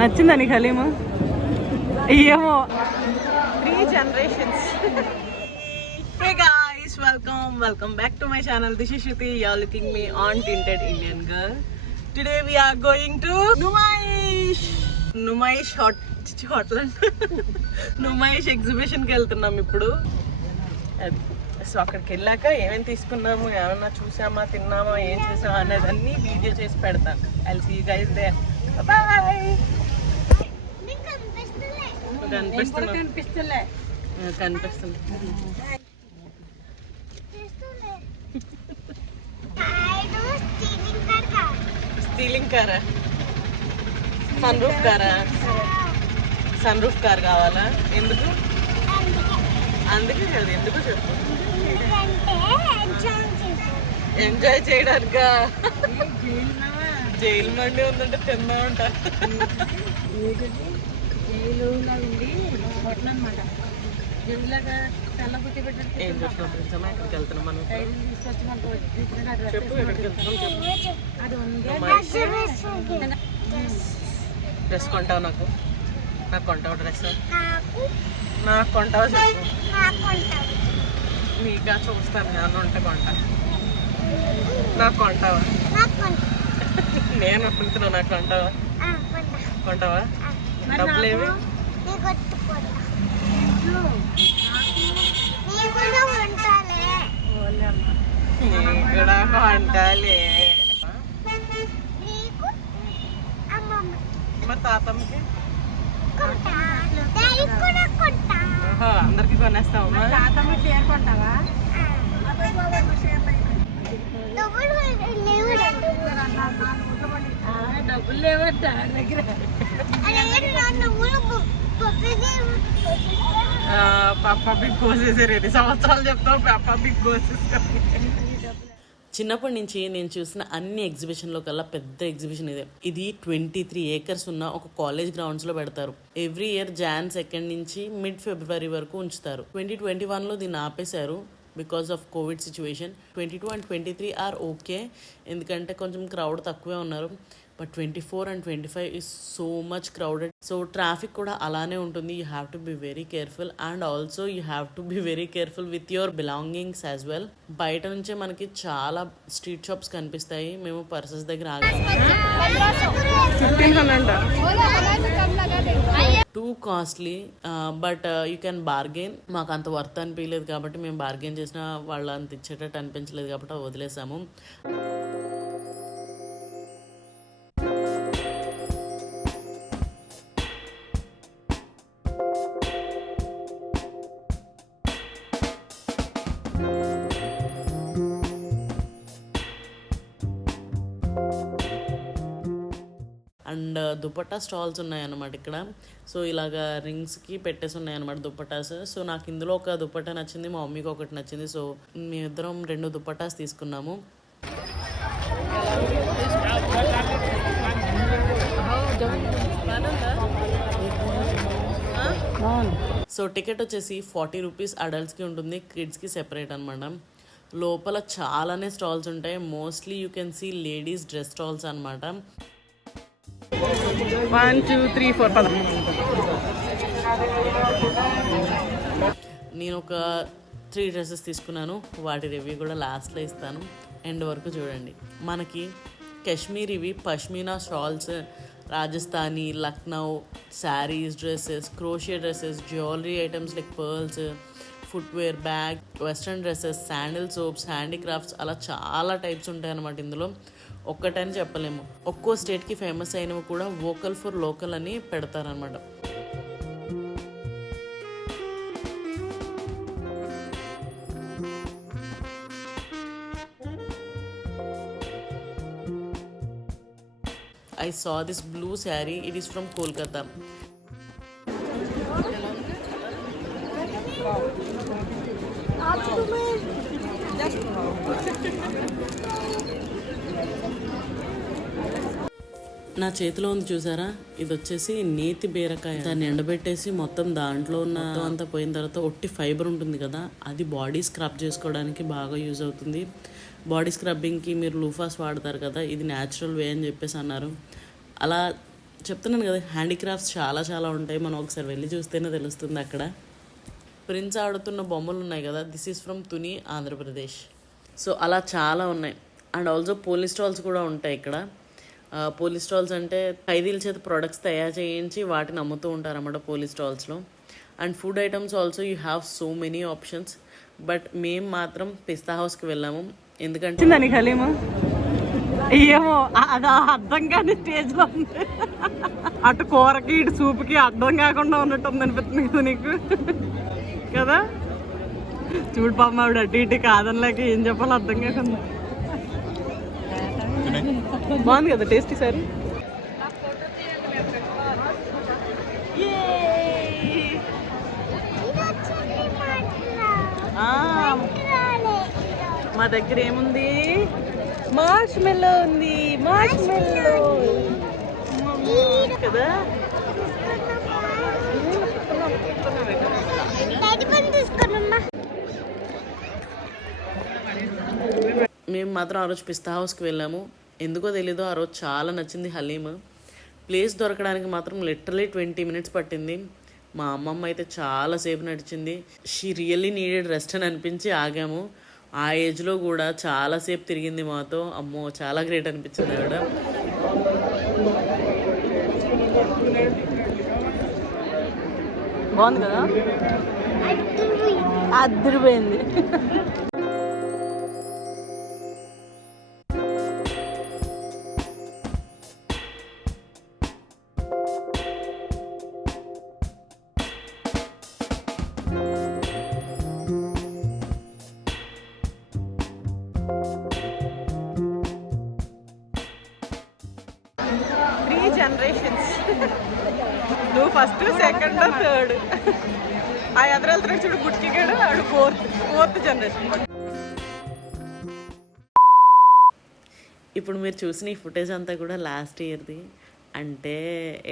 నచ్చిందా నీకు హలీము? ఏమో 3 generations. Hey guys, welcome back to my channel. This is Shruti. You are looking me on Tinted Indian Girl. Today we are going to Numaish Hotland. Numaish exhibition కి వెళ్తున్నాం ఇప్పుడు. So అక్కడికి వెళ్ళాక ఏమేమి తీసుకున్నాము, ఏమన్నా చూసామా, తిన్నామా, ఏం చేసామా అనేది అన్ని వీడియో చేసి పెడతాను. I'll see you guys there. Bye. కనిపిస్తుంది. స్టీలింగ్ కారా? సన్ రూఫ్ కార్ కావాలా? ఎందుకు? అందుకే కదా. ఎందుకు చెప్పు. ఎంజాయ్ చేయడానికా? జైలు మండి ఉందంటే తిన్నా ఉంటా. ఏం చూస్తున్నాం? ఎక్కడికి వెళ్తున్నాం మనం? చెప్పు, ఎక్కడికి వెళ్తున్నాం చెప్పు. డ్రెస్ కొంటావు? నాకు కొంటావు డ్రెస్? నాకు కొంటావా చెప్పు. నీకా చూస్తాను, నేను ఉంటే కొంటా. నాకు కొంటావా? నేను అనుకుంటున్నా. నాకు కొంటావా? డబ్బులు ఏమి? కూడా కొంటాలే. మరి తాతమ్మకి అందరికి కొనేస్తావు? డబ్బులు లేవట దగ్గర. పాప బిగ్ కోసేసారు. 2 సంవత్సరాలు చెప్తావు పాప బిగ్ కోసేసారు. చిన్నప్పటి నుంచి నేను చూసిన అన్ని ఎగ్జిబిషన్లో కల్లా పెద్ద ఎగ్జిబిషన్ ఇదే. ఇది 23 acres ఉన్న ఒక కాలేజ్ గ్రౌండ్స్లో పెడతారు. ఎవ్రీ ఇయర్ Jan 2 నుంచి మిడ్ February వరకు ఉంచుతారు. 2021లో దీన్ని ఆపేశారు because of Covid situation. 22 and 23 are okay, ఎందుకంటే కొంచెం క్రౌడ్ తక్కువే ఉన్నారు. But 24 and 25 is so much crowded. So traffic కూడా అలానే ఉంటుంది. You have to be very careful and also you have to be very careful with your belongings as well. బయట నుంచే మనకి చాలా స్ట్రీట్ షాప్స్ కనిపిస్తాయి. మేము పర్సెస్ దగ్గర ఆగాము. 1500 too costly, but you can bargain. మాకు అంత వర్త్ అనిపించలేదు కాబట్టి మేము బార్గెన్ చేసిన వాళ్ళు అంత ఇచ్చేటట్టు అనిపించలేదు కాబట్టి వదిలేసాము. అండ్ దుపట్టా స్టాల్స్ ఉన్నాయన్నమాట ఇక్కడ. సో ఇలాగా రింగ్స్కి పెట్టేసి ఉన్నాయన్నమాట దుపట్టాస్. సో నాకు ఇందులో ఒక దుపట్టా నచ్చింది, మా మమ్మీకి ఒకటి నచ్చింది. సో మేమిద్దరం 2 దుపట్టాస్ తీసుకున్నాము. సో టికెట్ వచ్చేసి 40 రూపీస్ అడల్ట్స్కి ఉంటుంది, కిడ్స్కి సెపరేట్ అనమాట. లోపల చాలానే స్టాల్స్ ఉంటాయి. Mostly you can see ladies dress stalls అనమాట. 1 2 3 4 నేను ఒక 3 డ్రెస్సెస్ తీసుకున్నాను. వాటి రివ్యూ కూడా లాస్ట్లో ఇస్తాను, ఎండ్ వరకు చూడండి. మనకి కాశ్మీరీవి pashmina shawls, Rajasthani, Lucknow saris, dresses, crochet dresses, jewellery items like pearls, footwear, bag, western dresses, sandal soaps, handicrafts, అలా చాలా టైప్స్ ఉంటాయి అన్నమాట. ఇందులో ఒక్కటని చెప్పలేము. ఒక్కో స్టేట్కి ఫేమస్ అయినవి కూడా వోకల్ ఫర్ లోకల్ అని పెడతారనమాట. I saw this blue saree. It is from Kolkata. నా చేతిలో ఉంది చూసారా, ఇది వచ్చేసి నేతి బీరకాయ. దాన్ని ఎండబెట్టేసి మొత్తం దాంట్లో ఉన్న అంతా పోయిన తర్వాత ఒట్టి ఫైబర్ ఉంటుంది కదా, అది బాడీ స్క్రబ్ చేసుకోవడానికి బాగా యూజ్ అవుతుంది. బాడీ స్క్రబ్బింగ్కి మీరు లూఫాస్ వాడతారు కదా, ఇది న్యాచురల్ వే అని చెప్పేసి అన్నారు. అలా చెప్తున్నాను కదా, హ్యాండీక్రాఫ్ట్స్ చాలా చాలా ఉంటాయి, మనం ఒకసారి వెళ్ళి చూస్తేనే తెలుస్తుంది. అక్కడ ప్రిన్స్ ఆడుతున్న బొమ్మలు ఉన్నాయి కదా, this is from Tuni, Andhra Pradesh. So అలా చాలా ఉన్నాయి. అండ్ ఆల్సో పోలీస్ స్టాల్స్ కూడా ఉంటాయి ఇక్కడ. పోలీస్ స్టాల్స్ అంటే ఖైదీల చేత ప్రొడక్ట్స్ తయారు చేయించి వాటిని అమ్ముతూ ఉంటారు అన్నమాట పోలీస్ స్టాల్స్లో. And food items also you have so many options. But మేము మాత్రం పిస్తా హౌస్కి వెళ్ళాము, ఎందుకంటే దానికి హలీము ఏమో అది అర్థం కాని స్టేజ్లో ఉంది. అటు కూరకి ఇటు సూపుకి అర్థం కాకుండా ఉన్నట్టుంది అనిపిస్తుంది కదా నీకు కదా. చూడు పాపం ఆవిడ అటు ఇటు కాదనిలేక ఏం చెప్పాలో అర్థం కాకుండా. బాగుంది కదా టేస్ట్ సరే. మా దగ్గర ఏముంది, మార్ష్ మెల్లో ఉంది, మార్ష్ మెల్లో కదా. మేము మాత్రం ఆ రోజు పిస్తా హౌస్కి వెళ్ళాము. ఎందుకో తెలీదు ఆ రోజు చాలా నచ్చింది హలీమ్. ప్లేస్ దొరకడానికి మాత్రం లిటరలీ 20 minutes పట్టింది. మా అమ్మమ్మ అయితే చాలాసేపు నడిచింది. షీ రియల్లీ నీడెడ్ రెస్ట్ అని అనిపించి ఆగాము. ఆ ఏజ్లో కూడా చాలాసేపు తిరిగింది మాతో. అమ్మో చాలా గ్రేట్ అనిపించింది ఆవిడ. బాగుంది కదా, అదిరిపోయింది. జనరేషన్స్, నువ్వు ఫస్ట్, సెకండ్, థర్డ్. ఆ ఎదురు వెళ్తున్నాడు చూడు గుట్టిగాడు, ఆడు ఫోర్త్ జనరేషన్. ఇప్పుడు మీరు చూసిన ఈ ఫుటేజ్ అంతా కూడా లాస్ట్ ఇయర్ది. అంటే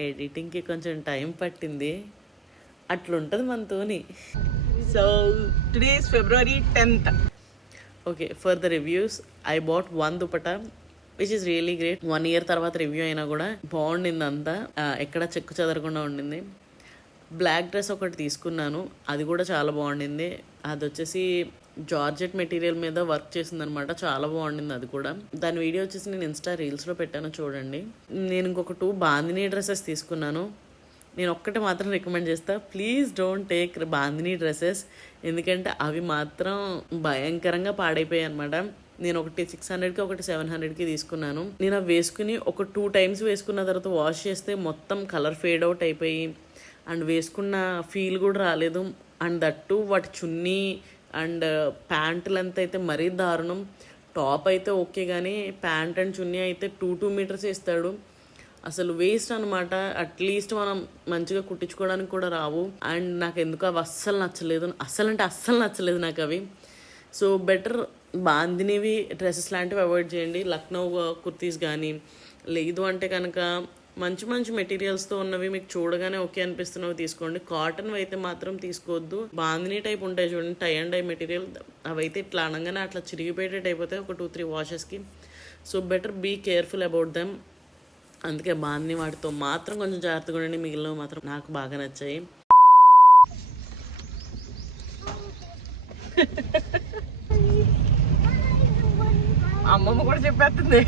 ఎడిటింగ్కి కొంచెం టైం పట్టింది, అట్లుంటుంది మనతోని. So today is February 10th. Okay, for the reviews I bought 1 dupatta which is really great. 1 year తర్వాత రివ్యూ అయినా కూడా బాగుండింది అంతా, ఎక్కడ చెక్కు చెదరకుండా ఉండింది. బ్లాక్ డ్రెస్ ఒకటి తీసుకున్నాను, అది కూడా చాలా బాగుండింది. అది వచ్చేసి జార్జెట్ మెటీరియల్ మీద వర్క్ చేసిందనమాట, చాలా బాగుండింది అది కూడా. దాని వీడియో వచ్చేసి నేను ఇన్స్టా రీల్స్లో పెట్టాను చూడండి. నేను ఇంకొక 2 బాందినీ డ్రెస్సెస్ తీసుకున్నాను. నేను ఒక్కటి మాత్రం రికమెండ్ చేస్తా, please don't take bandhani dresses, ఎందుకంటే అవి మాత్రం భయంకరంగా పాడైపోయాయి అనమాట. నేను ఒకటి 600కి ఒకటి 700కి తీసుకున్నాను. నేను అవి వేసుకుని ఒక 2 times వేసుకున్న తర్వాత వాష్ చేస్తే మొత్తం కలర్ ఫేడ్ అవుట్ అయిపోయి అండ్ వేసుకున్న ఫీల్ కూడా రాలేదు. అండ్ దట్టు వాటి చున్నీ అండ్ ప్యాంట్ లెంత్ అయితే మరీ దారుణం. టాప్ అయితే ఓకే కానీ ప్యాంట్ అండ్ చున్నీ అయితే 2 meters ఇస్తాడు. అసలు వేస్ట్ అనమాట. అట్లీస్ట్ మనం మంచిగా కుట్టించుకోవడానికి కూడా రావు. అండ్ నాకు ఎందుకు అవి అస్సలు నచ్చలేదు, అస్సలు నచ్చలేదు నాకు అవి. సో బెటర్ బాందినివి డ్రెస్సెస్ లాంటివి అవాయిడ్ చేయండి. లక్నో కుర్తీస్ కానీ, లేదు అంటే కనుక మంచి మంచి మెటీరియల్స్తో ఉన్నవి మీకు చూడగానే ఓకే అనిపిస్తున్నవి తీసుకోండి. కాటన్ అయితే మాత్రం తీసుకోవద్దు. బాందినీ టైప్ ఉంటాయి చూడండి, టై అండ్ డై మెటీరియల్, అవైతే ఇట్లా అనగానే అట్లా చిరిగిపోయేటట్టు అయిపోతాయి ఒక 2-3 washes. So better be careful about them. అందుకే బాందినీ వాటితో మాత్రం కొంచెం జాగ్రత్తగా ఉండండి. మిగిలినవి మాత్రం నాకు బాగా నచ్చాయి. అమ్మమ్మ కూడా చెప్పేస్తుంది.